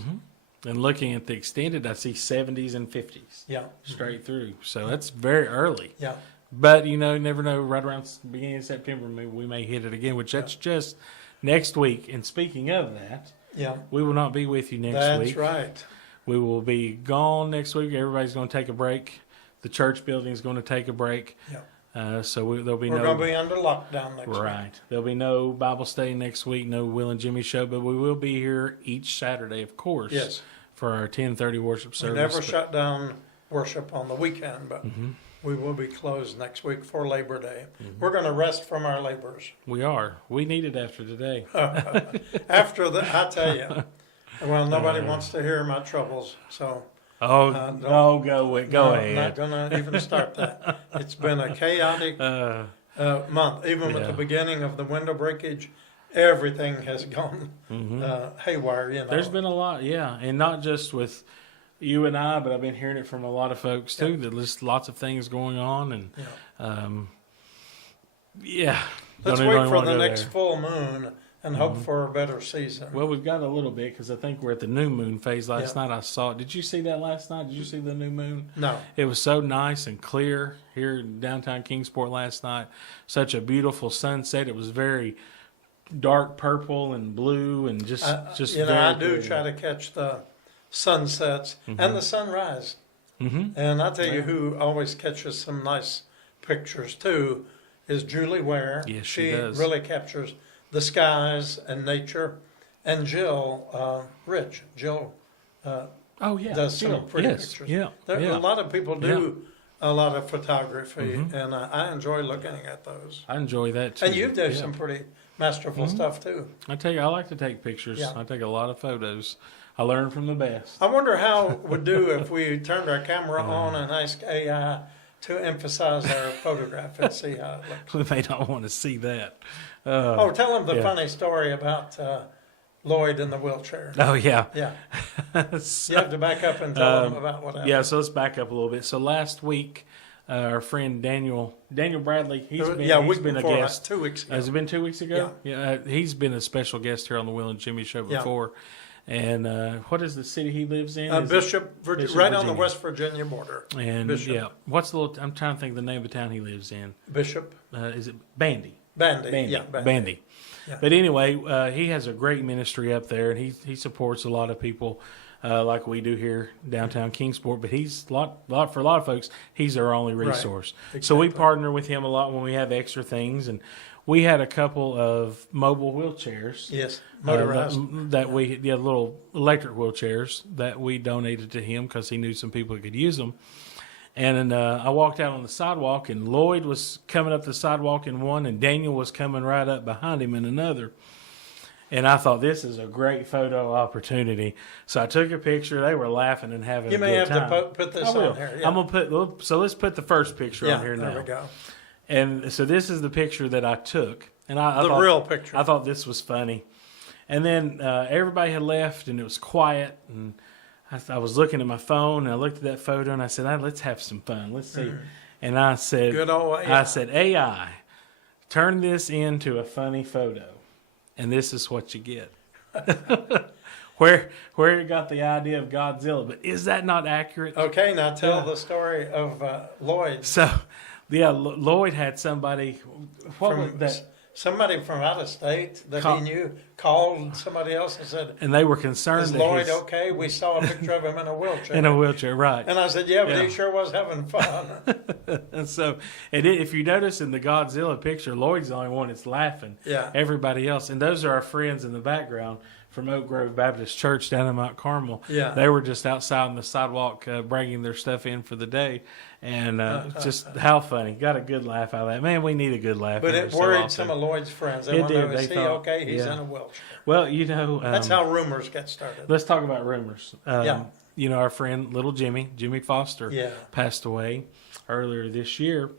And looking at the extended, I see 70s and 50s Yeah. straight through. So that's very early. Yeah. But, you know, you never know. Right around the beginning of September, we may hit it again, which that's just next week. And speaking of that, Yeah. we will not be with you next That's week. right. We will be gone next week. Everybody's going to take a break. The church building is going to take a break. Yeah. So there'll be We're no... going to be under lockdown next week. Right. There'll be no Bible study next week, no Will and Jimmy show, but we will be here each Saturday, of course, Yes. for our 10:30 worship We service. never But shut down worship on the weekend, but Mm-hmm. we will be closed next week for Labor Day. We're going to rest from our labors. we are. We need it after today. After that, I tell you, well, nobody wants to hear my troubles, so Oh, don't- no, go no, I'm not ahead. going to even start that. It's been a chaotic month. Even with Yeah. the beginning of the window breakage, everything has gone haywire. You know, There's been a lot, yeah, and not just with you and I, but I've been hearing it from a lot of folks too. That there's lots of things going on, and yeah. Let's Don't wait even for wanna the go next there. full moon and hope for a better season. Well, we've got a little bit because I think we're at the new moon phase. Last Yeah. night I saw it. Did you see that last night? Did you see the new moon? No. It was so nice and clear here in downtown Kingsport last night. Such a beautiful sunset. It was very dark purple and blue and just You know, very I do pretty. try to catch the sunsets and the sunrise. And I tell you who always catches some nice pictures too is Julie Ware. Yes, she does. really captures the skies and nature. And Jill Rich. Jill Oh yeah, does some Jill. pretty Yes. pictures. Yeah, A yeah. lot of people do a lot of photography, and I enjoy looking at those. I enjoy that too. And you do Yeah. some pretty masterful stuff too. I tell you, I like to take pictures. Yeah. I take a lot of photos. I learn from the best. I wonder how it would do if we turned our camera Uh-huh. on and asked AI to emphasize our photograph and see how it looks. We may not want to see that. Oh, tell them the yeah. funny story about Lloyd in the wheelchair. Oh yeah. Yeah, So- you have to back up and tell them about what happened. Yeah, so let's back up a little bit. So last week, our friend Daniel Bradley, he's week been a before, guest. 2 weeks ago. Has it been 2 weeks ago? Yeah, he's been a special guest here on the Will and Jimmy show Yeah. before. And what is the city he lives in? Is it- Bishop, Bishop, right on the Virginia. West Virginia border. And Bishop. yeah, what's the little? I'm trying to think of the name of the town he lives in. Bishop Is it Bandy? Bandy. Bandy. Yeah, Bandy. Yeah. But anyway, he has a great ministry up there, and he supports a lot of people like we do here downtown Kingsport. But he's for a lot of folks, he's our only resource. So we Exactly. partner with him a lot when we have extra things, and we had a couple of mobile wheelchairs. Yes, motorized. That we little electric wheelchairs that we donated to him because he knew some people who could use them. And I walked out on the sidewalk, and Lloyd was coming up the sidewalk in one, and Daniel was coming right up behind him in another. And I thought, this is a great photo opportunity. So I took a picture. They were laughing and having You a may good have time. to put this I will. on here. Yeah. I'm gonna put. So let's put the first picture Yeah, on here now. there we go. And so this is the picture that I took, and I The thought, real picture. I thought this was funny. And then everybody had left, and it was quiet. And I was looking at my phone, and I looked at that photo, and I said, let's have some fun. Let's see. And I said, Good old AI. I said, AI, turn this into a funny photo, and this is what you get. Where you got the idea of Godzilla, but is that not accurate? Okay, now tell Yeah. the story of Lloyd. So, yeah, Lloyd had somebody. What was From that? somebody from out of state that Col- he knew called somebody else and said, And they were concerned "Is that Lloyd okay? We saw a picture of him in a wheelchair." in a wheelchair, right? And I said, "Yeah, but Yeah. he sure was having fun." And so, if you notice in the Godzilla picture, Lloyd's the only one that's laughing. Yeah. Everybody else, and those are our friends in the background from Oak Grove Baptist Church down in Mount Carmel. Yeah. They were just outside on the sidewalk bringing their stuff in for the day. And just how funny. Got a good laugh out of that. Man, we need a good laugh. But every it so worried often. some of Lloyd's friends. They It want to know, did. is They he thought- okay? He's yeah. in a wheelchair. Well, That's how rumors get started. let's talk about rumors. Yeah. Our friend little Jimmy Foster, Yeah. passed away earlier this year.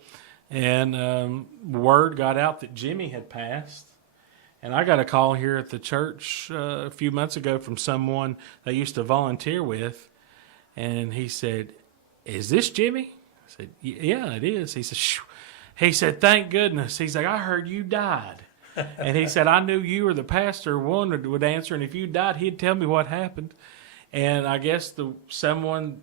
And word got out that Jimmy had passed. And I got a call here at the church a few months ago from someone I used to volunteer with. And he said, "Is this Jimmy?" I said, "Yeah, it is." He said, "Shoo." He said, "Thank goodness." He's like, "I heard you died." And he said, "I knew you or the pastor one would answer. And if you died, he'd tell me what happened." And I guess someone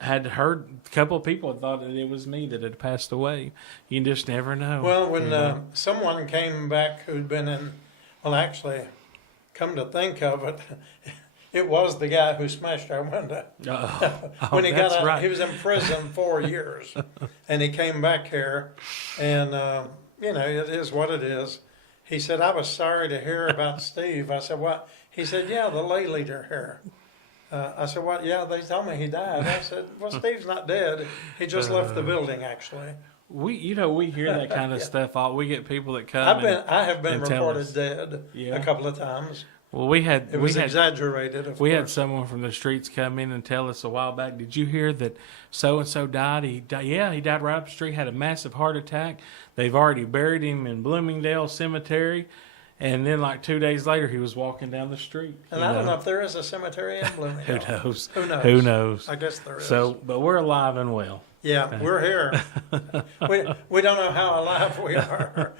had heard, a couple of people had thought that it was me that had passed away. You just never know. Well, when someone came back who'd been in, well, actually, come to think of it, it was the guy who smashed our window. When he got that's out, right. he was in prison 4 years, and he came back here, and it is what it is. He said, "I was sorry to hear about Steve." I said, "What?" He said, "Yeah, the lay leader here." I said, "What?" "Yeah, they told me he died." I said, "Well, Steve's not dead. He just left the building, actually." We hear that kind of Yeah. stuff. We get people that come. I have been and tell reported us. dead Yeah. a couple of times. Well, we had It was exaggerated, of we had course. someone from the streets come in and tell us a while back. "Did you hear that so and so died? He died. Yeah, he died right up the street. Had a massive heart attack. They've already buried him in Bloomingdale Cemetery." And then, like 2 days later, he was walking down the street. And I don't know if there is a cemetery in Who Bloomingdale. knows? Who knows? Who knows? I guess there is. So, but we're alive and well. yeah, we're here. we don't know how alive we are,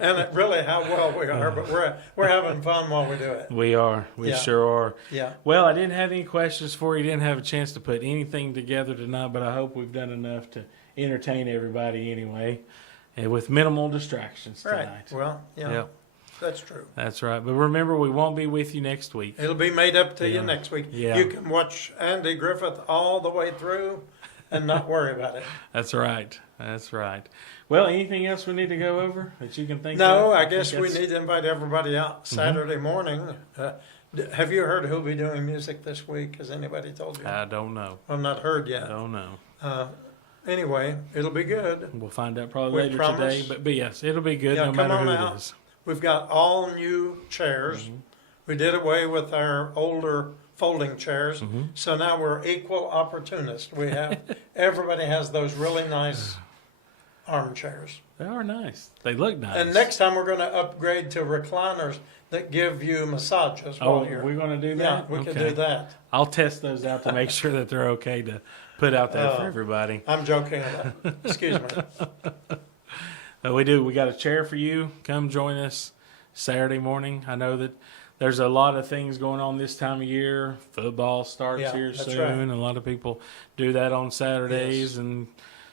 and really how well we are, but we're having fun while we do it. We are. We Yeah. sure are. Yeah. Well, I didn't have any questions for you. Didn't have a chance to put anything together tonight, but I hope we've done enough to entertain everybody anyway, and with minimal distractions Right. tonight. Well, yeah, Yep. that's true. That's right. But remember, we won't be with you next week. It'll be made up to Yeah. you next week. Yeah. You can watch Andy Griffith all the way through and not worry about it. That's right. That's right. Well, anything else we need to go over that you can think of? No, I think guess we that's- need to invite everybody out Saturday morning. Have you heard who'll be doing music this week? Has anybody told you? I don't know. I've not heard I yet. don't know. Anyway, it'll be good. We'll find out probably We later promise. today. But yes, it'll be good Yeah, no come matter on who out. it is. We've got all new chairs. We did away with our older folding chairs, so now we're equal opportunists. We have everybody has those really nice armchairs. They are nice. They look nice. And next time we're going to upgrade to recliners that give you massages oh, while you're. we're going to do Yeah, that? we could Okay. do that. I'll test those out to make sure that they're okay to put out there for everybody. I'm joking about. Excuse me. We do. We got a chair for you. Come join us Saturday morning. I know that there's a lot of things going on this time of year. Football starts Yeah, here that's soon. right. A lot of people do that on Saturdays Yes. and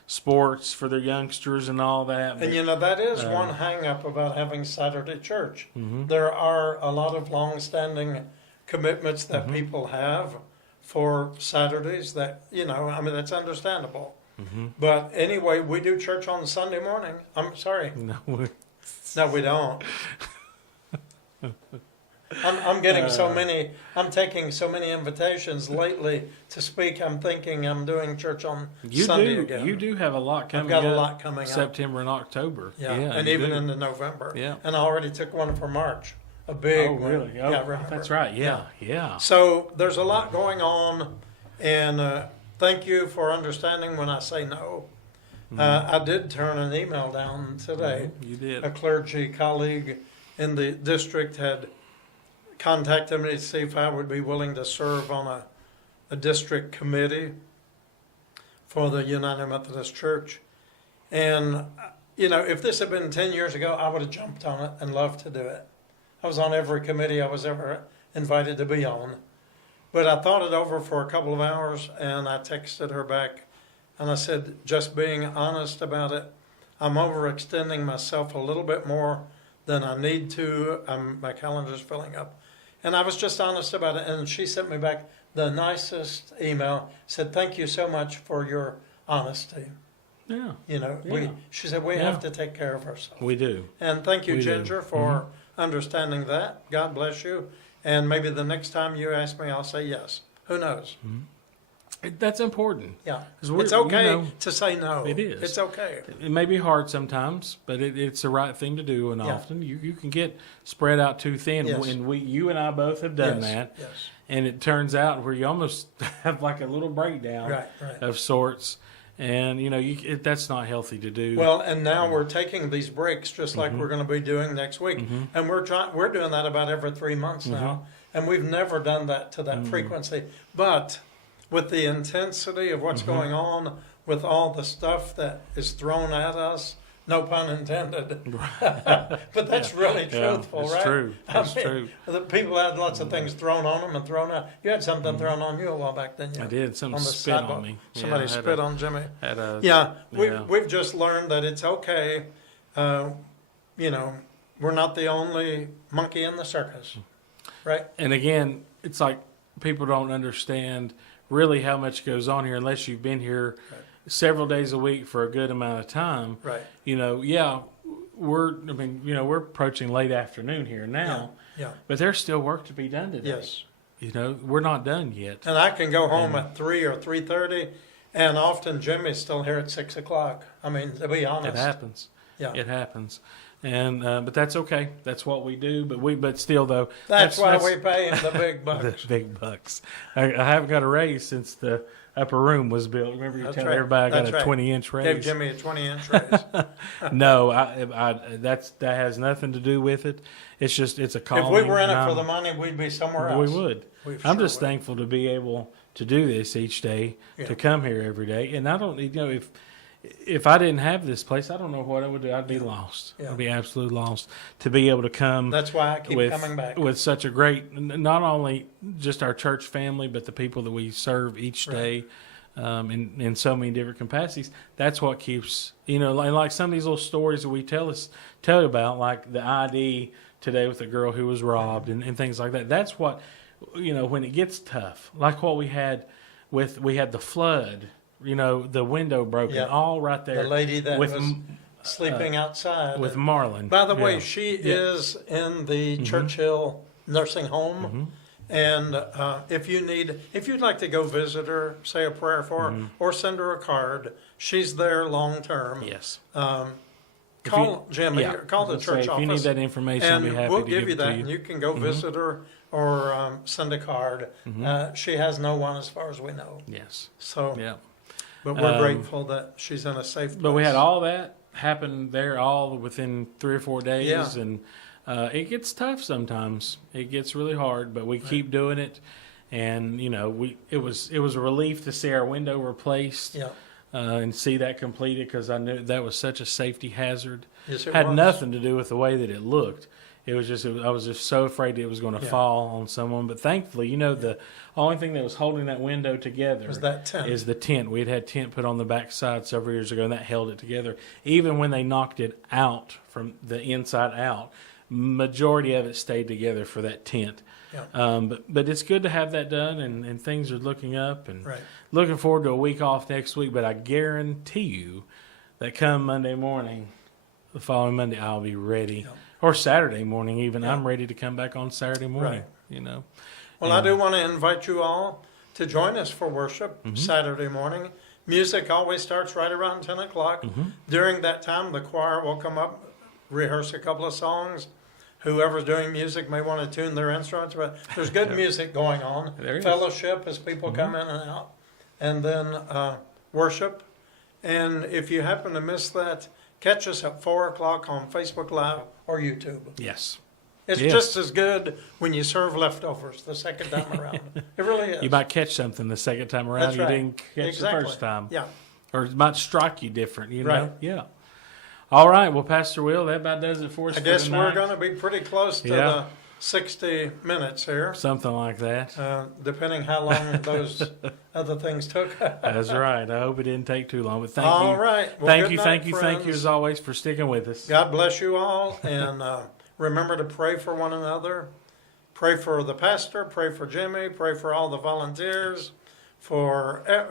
sports for their youngsters and all that. And you know, that is one hang up about having Saturday church. Mm-hmm. There are a lot of long-standing commitments that Mm-hmm. people have for Saturdays that, that's understandable. Mm-hmm. But anyway, we do church on Sunday morning. I'm sorry. No, No, we don't. I'm getting so many, I'm taking so many invitations lately to speak. I'm thinking I'm doing church on Sunday again. You do have a lot coming got a up. lot coming up. September and October. Yeah, and you even do. into November. Yeah. And I already took one for March, a big Oh, one. really? Oh, Yeah, remember. that's right. Yeah. So there's a lot going on, and thank you for understanding when I say no. I did turn an email down today. You did. A clergy colleague in the district had contacted me to see if I would be willing to serve on a district committee for the United Methodist Church. And, if this had been 10 years ago, I would have jumped on it and loved to do it. I was on every committee I was ever invited to be on. But I thought it over for a couple of hours, and I texted her back, and I said, just being honest about it, I'm overextending myself a little bit more then I need to. My calendar's filling up. And I was just honest about it. And she sent me back the nicest email, said, thank you so much for your honesty. Yeah, You know, Yeah. she said, we Yeah. have to take care of ourselves. we do. And thank you, We do. Ginger, for understanding that. God bless you. And maybe the next time you ask me, I'll say yes. Who knows? That's important. Yeah. 'Cause we're- It's okay you know, to say no. it is. It's okay. It may be hard sometimes, but it's the right thing to do. And Yeah. often you can get spread out too thin. Yes. And you and I both have done Yes, that. Yes. And it turns out where you almost have like a little breakdown Right, right. of sorts. And, you know, that's not healthy to do. Well, and now we're taking these breaks just like Mm-hmm. we're going to be doing next week. And we're doing that about every 3 months now. Mm-hmm. And we've never done that to that frequency. But with the intensity of Mm-hmm. what's going on, with all the stuff that is thrown at us, no pun intended. But that's really Yeah, truthful, it's right? true. It's true. The people had lots of things thrown on them and thrown out. You had something thrown on you a while back, didn't you? Mm-hmm. I did. Something On the spit on sidewalk. me. Yeah, Somebody I had spit a- on Jimmy. Had a, Yeah, Yeah. we've just learned that it's okay. You know, we're not the only monkey in the circus, right? And again, it's like people don't understand really how much goes on here unless you've been here several days a week for a good amount of time. Right. You know, yeah, we're approaching late afternoon here now, Yeah. but there's still work to be done today. Yes. You know, we're not done yet. And I can go home at 3 or 3:30, and often Jimmy's still here at 6 o'clock. I mean, to be honest. It happens. Yeah. It happens. And but that's okay. That's what we do. But still though, That's why we pay him the big the bucks. big bucks. I haven't got a raise since the upper room was built. Remember you That's telling right. everybody I got That's a right. 20-inch raise? Gave Jimmy a 20-inch raise. No, that has nothing to do with it. It's a If calling. we were in it and for the I'm- money, we'd be somewhere We else. would. We I'm sure just would. thankful to be able to do this each day, Yeah. to come here every day. And I don't, if I didn't have this place, I don't know what I would do. I'd be lost. Yeah. I'd be absolutely lost to be able to come That's why I keep with coming back. with such a great, not only just our church family, but the people that we serve each day. In so many different capacities, that's what keeps, like some of these little stories that we tell you about, like the ID today with the girl who was robbed and things like that. That's what, when it gets tough, like what we had the flood, the window broken, Yeah. all right there. The lady that with was sleeping outside. with Marlon. By the way, Yeah. she is in the Churchill nursing home. And if you'd like to go visit her, say a prayer for her, or send her a card, she's there long term. Yes. Call Jimmy, Yeah. call the I was church gonna say, office. if you need that information, I'll and be happy we'll to give give you it that, to and you. you can go visit her or send a card. She has no one, as far as we know. Yes. So, Yeah. but we're grateful that she's in a safe place. But we had all that happen there all within 3 or 4 days, Yeah. and it gets tough sometimes. It gets really hard, but we keep doing it. And it was a relief to see our window replaced Yeah. and see that completed, because I knew that was such a safety hazard. Yes, it Had was. nothing to do with the way that it looked. I was just so afraid it was going to Yeah. fall on someone. But thankfully, the only thing that was holding that window together Was that tent. is the tent. We'd had tent put on the back side several years ago, and that held it together. Even when they knocked it out from the inside out, majority of it stayed together for that tent. Yeah. But it's good to have that done, and things are looking up, and Right. looking forward to a week off next week. But I guarantee you that come Monday morning, the following Monday, I'll be ready. Yeah. Or Saturday morning even. Yeah. I'm ready to come back on Saturday morning, Right. Well, I do want to invite you all to join us for worship Mm-hmm. Saturday morning. Music always starts right around 10 o'clock. Mm-hmm. During that time, the choir will come up, rehearse a couple of songs. Whoever's doing music may want to tune their instruments, but there's good music going on. There is. Fellowship as people come in and out. And then worship. And if you happen to miss that, catch us at 4 o'clock on Facebook Live or YouTube. Yes. It's Yes. just as good when you serve leftovers the second time around. It really is. You might catch something the second time around That's you right. didn't catch Exactly. the first time. Yeah. Or it might strike you different, Right. know? Yeah. All right. Well, Pastor Will, that about does it for us I for guess tonight. we're going to be pretty close to Yeah. the 60 minutes here, Something like that. depending how long those other things took. That's right. I hope it didn't take too long. But thank All you. right. Well, Thank good you, night, thank you, thank you friends. as always for sticking with us. God bless you all, and remember to pray for one another. Pray for the pastor, pray for Jimmy, pray for all the volunteers,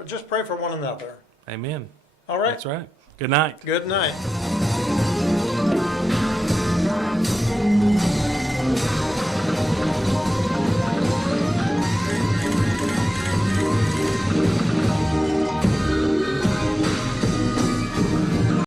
just pray for one another. Amen. All right? That's right. Good night. Good night.